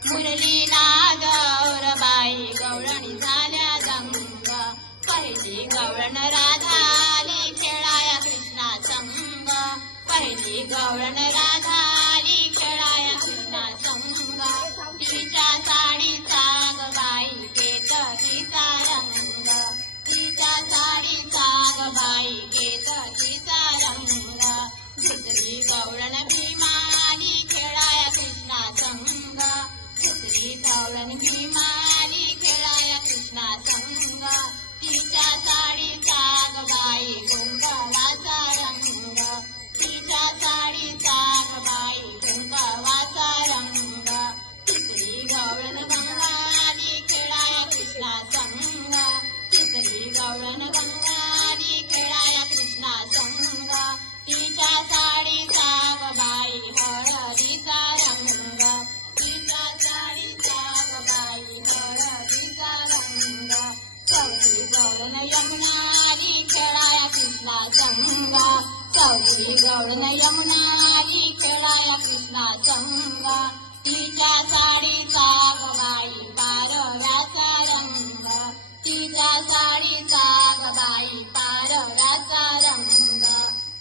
मुरलीला गौरबाई गवळणी झाल्या दंग पहिली गवळण राधाली खेळाया कृष्णा संग पहिली गवळण राधाली खेळाया कृष्णा संग तिच्या साडीचा ग बाई केतकीचा रंग तिच्या साडीचा ग बाई केतकीचा रंग दुसरी गवळण भीमाली खेळाया कृष्णा संग दुसरी गवळण भीमाली खेळाया कृष्णा संग तिच्या साडीचा ग बाई कुंकवाचा रंग तिच्या साडीचा ग बाई कुंकवाचा रंग तिसरी गवळण गंगाली खेळाया कृष्णा संग तिसरी गवळण गंगाली खेळाया कृष्णा संग तिच्या साडीचा ग बाई हळदीचा रंग तिच्या साडीचा ग बाई हळदीचा रंग चौथी गवळण यमुनाली खेळाया कृष्णा संग चौथी गवळण यमुनाली खेळाया कृष्णा संग तिच्या साडीचा ग बाई पारव्याचा रंग तिच्या साडीचा ग बाई पारव्याचा रंग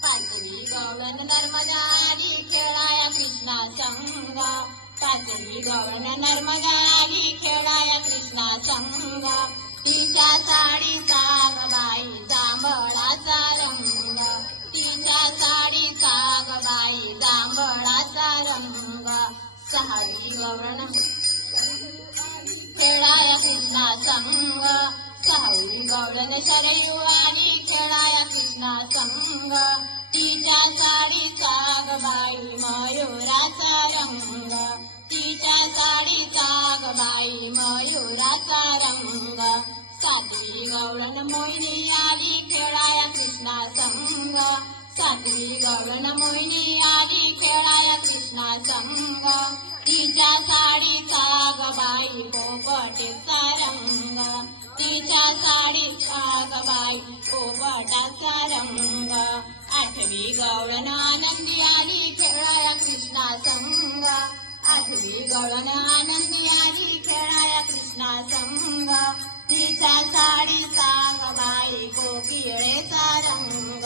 पाचवी गवळण नर्मदाली खेळाया कृष्णा संग पाचवी गवळण नर्मदाली खेळाया कृष्णा संग तिच्या साडीचा ग बाई जांभळाचा रंग तिच्या साडीचा ग बाई जांभळाचा रंग सहावी गवळण खेळाया कृष्णा संग सहावी गवळण शरयू आली खेळाया कृष्णा संग तिच्या साडीचा ग बाई मयुराचा रंग तिच्या साडीचा ग बाई मयुराचा रंग सातवी गवळण मोहिनी आली खेळाया कृष्णा संग सातवी गवळण मोहिनी आली खेळाया कृष्णा संग तिच्या साडीचा ग बाई पोपटेचा रंग तिच्या साडीचा ग बाई पोपटाचा रंग आठवी गवळण आनंदी आली खेळाया कृष्णा संग आठवी गवळण आनंदी आली खेळाया कृष्णा संग तिच्या साडीचा ग बाई कोकिळेचा रंग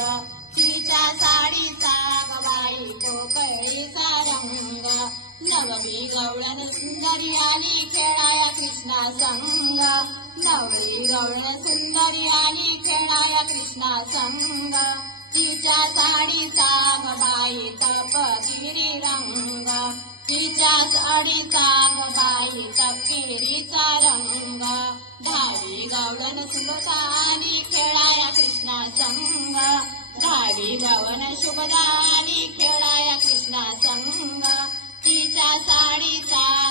तिच्या साडीचा ग बाई कोकिळेचा रंग नववी गवळण सुंदरी आली खेळाया कृष्णा संग नववी गवळण सुंदरी आली खेळाया कृष्णा संग तिच्या साडीचा ग बाई तपकिरी रंग तिच्या साडीचा ग बाई तपकिरीचा रंग दहावी गवळण सुभदा आली खेळाया कृष्णा संग दहावी गवळण शुभदा आली खेळाया कृष्णा संग तिच्या साडीचा